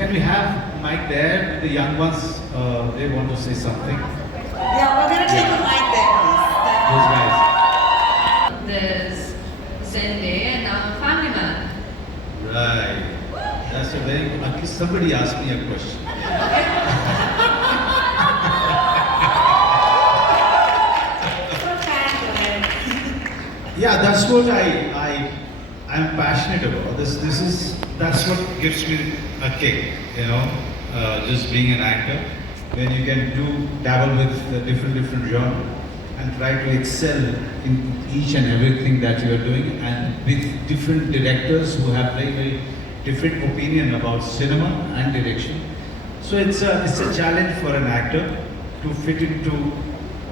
Can we have Mike there? The young ones, they want to say something. Yeah, we're gonna take a mic there, please. Those guys. There's Zende and Family Man. Right. That's a very. At least somebody asked me a question. Yeah, that's what I'm passionate about. That's what gives me a kick, you know, just being an actor. When you can dabble with the different genre and try to excel in each and everything that you are doing, and with different directors who have very different opinion about cinema and direction. So it's a challenge for an actor to fit into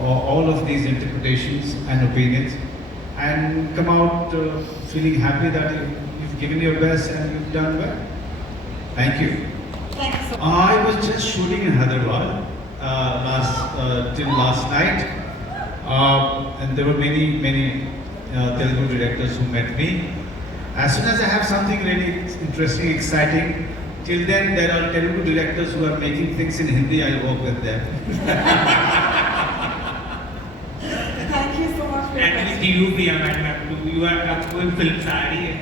all of these interpretations and opinions and come out feeling happy that you've given your best and you've done well. Thank you. Thanks. I was just shooting in Hyderabad till last night, and there were many Telugu directors who met me. As soon as I have something really interesting, exciting, till then there are Telugu directors who are making things in Hindi. I'll work with them. Thank you so much for your Actually, question. you भी madam you are आपको film आ रही है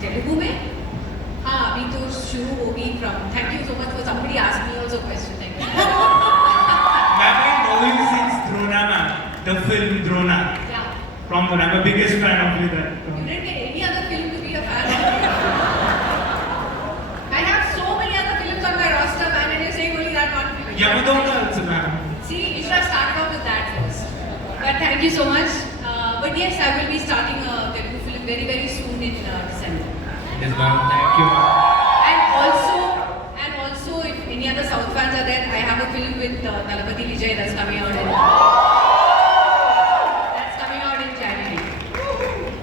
तेलुगु में? हाँ, अभी तो शुरू होगी from. Thank you so much for somebody asked me also a question. Thank you. Ma'am, I know you since Drona ma'am, the film Drona. Yeah. From Drona, I'm a biggest fan of you. You didn't get any other film to be a fan of. I have so many other films on my roster, man, and you're saying only that one film. Yamadona also ma'am. See, you should have started off with that first. But thank you so much. But yes, I will be starting a Telugu film very soon in December. Yes ma'am, thank you ma'am. And also, if any other South fans are there, I have a film with Talapati Vijay that's coming out in January.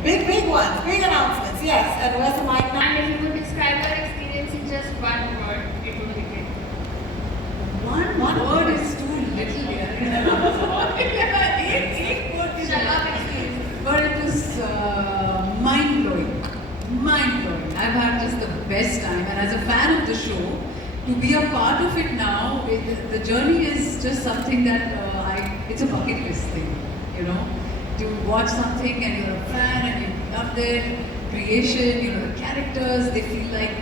Big ones, big announcements, yes. And where's the mic now? And if you could describe your experience in just one word, it would be great. One word is too little here. Shut up experience. But it was mind-blowing. Mind-blowing. I've had just the best time. And as a fan of the show, to be a part of it now, the journey is just something that it's a bucket list thing, you know. To watch something and you're a fan and you love their creation, you know, the characters, they feel like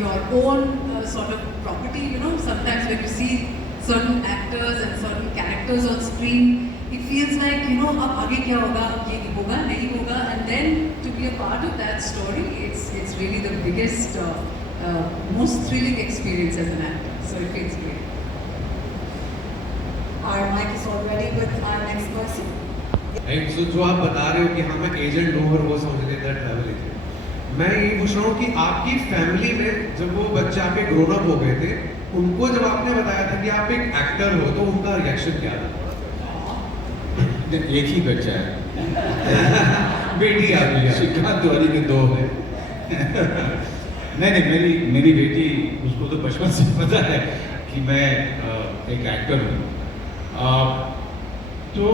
your own sort of property, you know. Sometimes when you see certain actors and certain characters on screen, it feels like, you know, अब आगे क्या होगा, अब ये होगा, नहीं होगा, and then to be a part of that story, it's really the biggest, most thrilling experience as an actor. So it feels great. Our mic is all ready with our next person. Right so जो आप बता रहे हो कि हाँ मैं agent हूँ और वो समझ लेता है ट्रैवल एजेंट, मैं ये पूछ रहा हूँ कि आपकी फैमिली में जब वो बच्चे आपके ग्रोन अप हो गए थे, उनको जब आपने बताया था कि आप एक एक्टर हो तो उनका रिएक्शन क्या था? एक ही बच्चा है। बेटी आपकी है। श्रीकांत तिवारी के 2 है। नहीं, मेरी बेटी, उसको तो बचपन से पता है कि मैं एक एक्टर हूँ। तो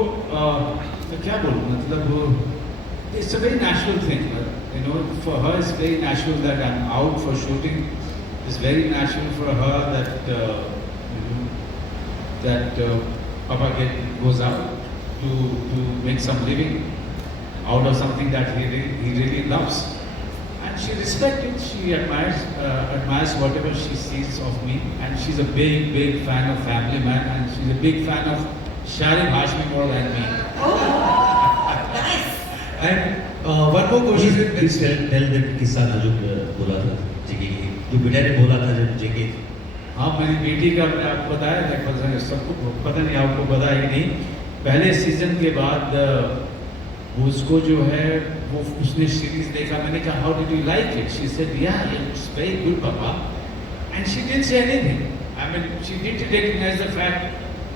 मैं क्या बोलूँ, मतलब it's a very natural thing, you know. For her it's very natural that I'm out for shooting. It's very natural for her that Papa goes out to make some living out of something that he really loves, and she respects it. She admires whatever she sees of me, and she's a big fan of Family Man, and she's a big fan of Shahrukh Hashmi more than me. Nice. And one more question. Please tell that किस्सा था जो बोला था जेके की, जो बेटा ने बोला था जब जेके। हाँ, मेरी बेटी का मैंने आपको बताया था, सबको पता नहीं, आपको पता है कि नहीं। पहले सीजन के बाद उसको जो है वो उसने सीरीज देखा, मैंने कहा how did you like it? She said yeah it's very good papa, and she didn't say anything. I mean she did recognise the fact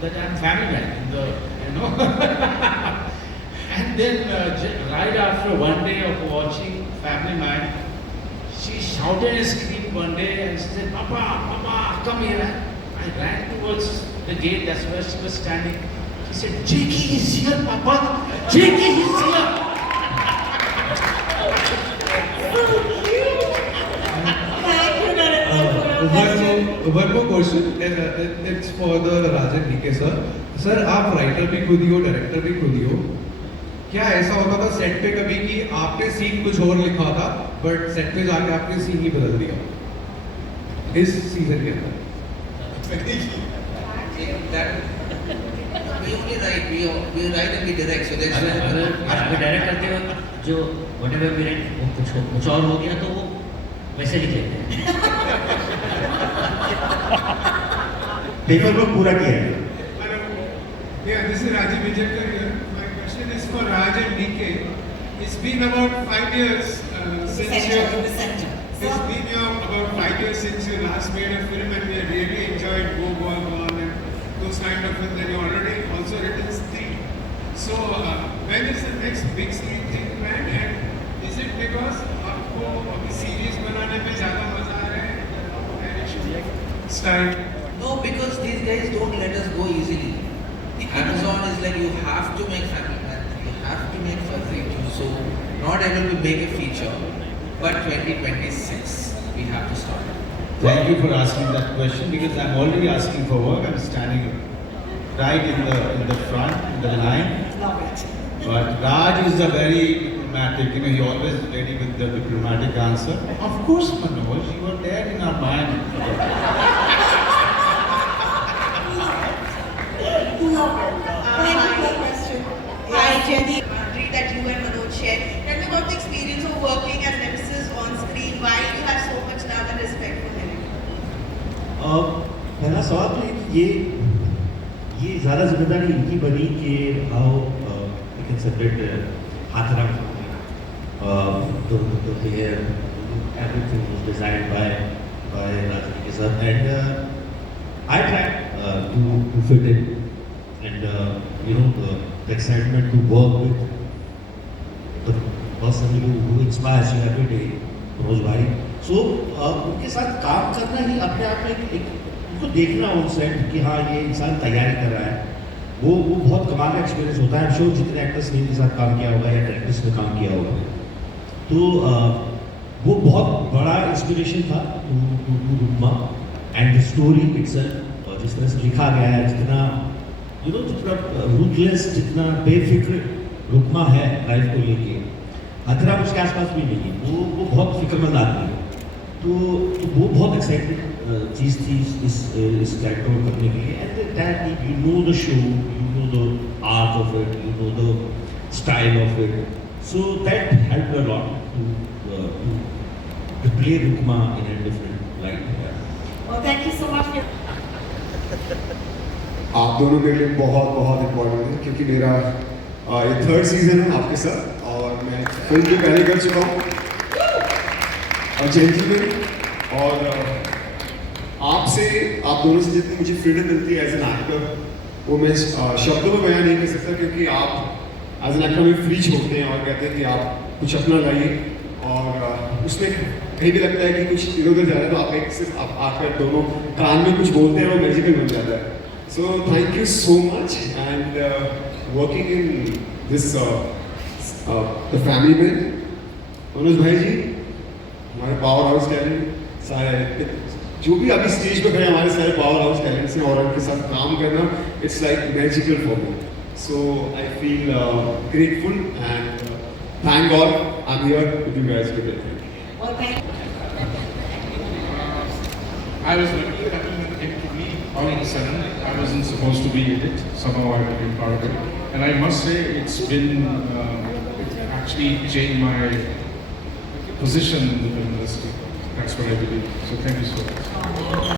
that I'm family man in the, you know. And then right after one day of watching Family Man, she shouted and screamed one day and she said, Papa, come here. I ran towards the gate, that's where she was standing. She said, J.K. is here, Papa. J.K. is here. Thank you, one more question. It's for the Rajan DK sir. Sir, आप writer भी खुद ही हो, director भी खुद ही हो. क्या ऐसा होता था सेट पे कभी कि आपने सीन कुछ और लिखा था, बट सेट पे जाके आपने सीन ही बदल दिया इस सीजन के अंदर? We only write, we write and we direct, so that's अगर डायरेक्ट करते हो जो whatever we write वो कुछ और हो गया तो वो वैसे लिख लेते हैं. पेपर को पूरा किया है. Yeah, this is Rajiv Vijayakar here. My question is for Raj and DK. It's been about 5 years since Center, in the center. It's been about 5 years since you last made a film, and we have really enjoyed Go Boy Gone and those kind of films. And you already also written script. So when is the next big screen thing planned? And is it because आपको अभी series बनाने में ज़्यादा मजा आ रहा है? Style. No, because these guys don't let us go easily. Amazon is like you have to make family man, you have to make feature. So not able to make a feature, but 2026 we have to start. Thank you for asking that question because I'm already asking for work. I'm standing right in the front, in the line. Love it. But Raj is a very diplomatic, he always ready with the diplomatic answer. Of course, Manoj, you were there in our mind. Love it. Thank you for the question. Hi, Jenny. That you and Manoj share. Tell me about the experience of working as Nemesis on screen. Why you have so much love and respect for him? पहला सवाल तो ये ज़्यादा जिम्मेदारी इनकी बनी कि how we can separate हाथरम everything was designed by Rajan के साथ and I tried to fit in and the excitement to work with the person who inspires you every day, Manoj bhai. So उनके साथ काम करना ही अपने आप में एक उनको देखना ऑन सेट कि हाँ ये इंसान तैयारी कर रहा है, वो बहुत कमाल का एक्सपीरियंस होता है. आई एम श्योर जितने एक्टर्स ने इनके साथ काम किया होगा या डायरेक्टर्स ने काम किया होगा, तो वो बहुत बड़ा इंस्पिरेशन था to Rukma and the story itself. जिस तरह से लिखा गया है, जितना जितना रूथलेस, जितना बेफिक्र रुक्मा है लाइफ को लेके, हथराम उसके आसपास भी नहीं है. वो बहुत फिक्रमंद आदमी है. तो वो बहुत एक्साइटिंग चीज़ थी इस कैरेक्टर को करने के लिए. And that you know the show, you know the art of it, you know the style of it. So that helped a lot to play Rukma in a different light. Well, thank you so much for आप दोनों मेरे लिए बहुत बहुत important है क्योंकि मेरा ये 3rd सीजन है आपके साथ और मैं फिल्म भी पहले कर चुका हूँ और जेंटलमैन. और आपसे, आप दोनों से जितनी मुझे फ्रीडम मिलती है एज एन एक्टर, वो मैं शब्दों में बयान नहीं कर सकता क्योंकि आप एज एन एक्टर में फ्री छोड़ते हैं और कहते हैं कि आप कुछ अपना लाइए. और उसमें कहीं भी लगता है कि कुछ इधर उधर जा रहा है तो आप एक सिर्फ आप आकर दोनों कान में कुछ बोलते हैं, वो मैजिकल बन जाता है. So thank you so much and working in this the family man. Manoj भाई जी, हमारे पावर हाउस टैलेंट सारे जो भी अभी स्टेज पे खड़े हमारे सारे पावर हाउस टैलेंट्स हैं और उनके साथ काम करना it's like magical for me. So I feel grateful and thank God I am here with you guys today. Well, thank you. I was lucky that came to me all of a sudden. I wasn't supposed to be in it. Somehow I became part of it. And I must say it's been, it actually changed my position in the film industry. That's what I believe. So thank you so much.